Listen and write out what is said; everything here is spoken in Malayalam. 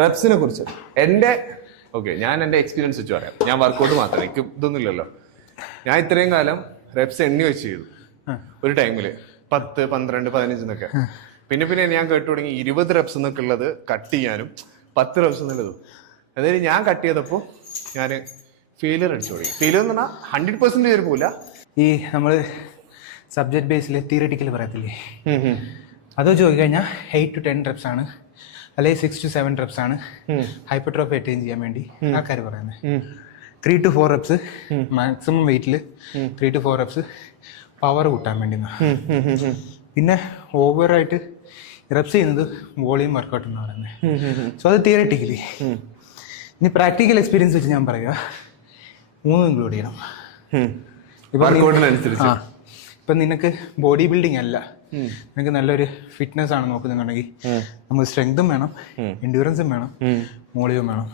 റെപ്സിനെ കുറിച്ച് ഞാൻ എൻ്റെ എക്സ്പീരിയൻസ് വെച്ച് പറയാം. ഞാൻ വർക്കൗട്ട് മാത്രമേ, എനിക്ക് ഇതൊന്നും ഇല്ലല്ലോ. ഞാൻ ഇത്രയും കാലം റെപ്സ് എണ്ണി വെച്ച് ചെയ്തു ഒരു ടൈമില് 10, 12, 15 എന്നൊക്കെ. പിന്നെ ഞാൻ കേട്ടു തുടങ്ങി 20 റെപ്സ് എന്നൊക്കെ ഉള്ളത് കട്ട് ചെയ്യാനും 10 റെപ്സ് എന്നുള്ളതും. അതായത് ഞാൻ കട്ട് ചെയ്തപ്പോൾ ഞാൻ ഫെയിലിയർ അടിച്ചു തുടങ്ങി. ഫെയിലിയർ എന്ന് പറഞ്ഞാൽ 100% പോകില്ല. ഈ നമ്മൾ സബ്ജക്ട് ബേസിൽ തിയറിറ്റിക്കൽ പറയത്തില്ലേ, അത് വെച്ച് നോക്കിക്കഴിഞ്ഞാൽ 8 to 10 reps ആണ്, അല്ലെങ്കിൽ 6 to 7 reps ആണ് ഹൈപ്പർട്രോഫി അറ്റൈൻ ചെയ്യാൻ വേണ്ടി ആൾക്കാർ പറയുന്നത്. 3 to 4 reps മാക്സിമം വെയിറ്റിൽ 3 to 4 reps പവർ കൂട്ടാൻ വേണ്ടി. പിന്നെ ഓവറായിട്ട് റെപ്സ് ചെയ്യുന്നത് വോളിയം വർക്കൗട്ട് എന്ന് പറയുന്നത്. സോ അത് തിയറിറ്റിക്കലി. ഇനി പ്രാക്ടിക്കൽ എക്സ്പീരിയൻസ് വെച്ച് ഞാൻ പറയുക, 3 ഇൻക്ലൂഡ് ചെയ്യണം. ഇപ്പം നിനക്ക് ബോഡി ബിൽഡിംഗ് അല്ല, നിനക്ക് നല്ലൊരു ഫിറ്റ്നസ് ആണ് നോക്കുന്നുണ്ടെങ്കിൽ നമുക്ക് സ്ട്രെങ്തും വേണം, എൻഡ്യൂറൻസും വേണം, വോളിയവും വേണം.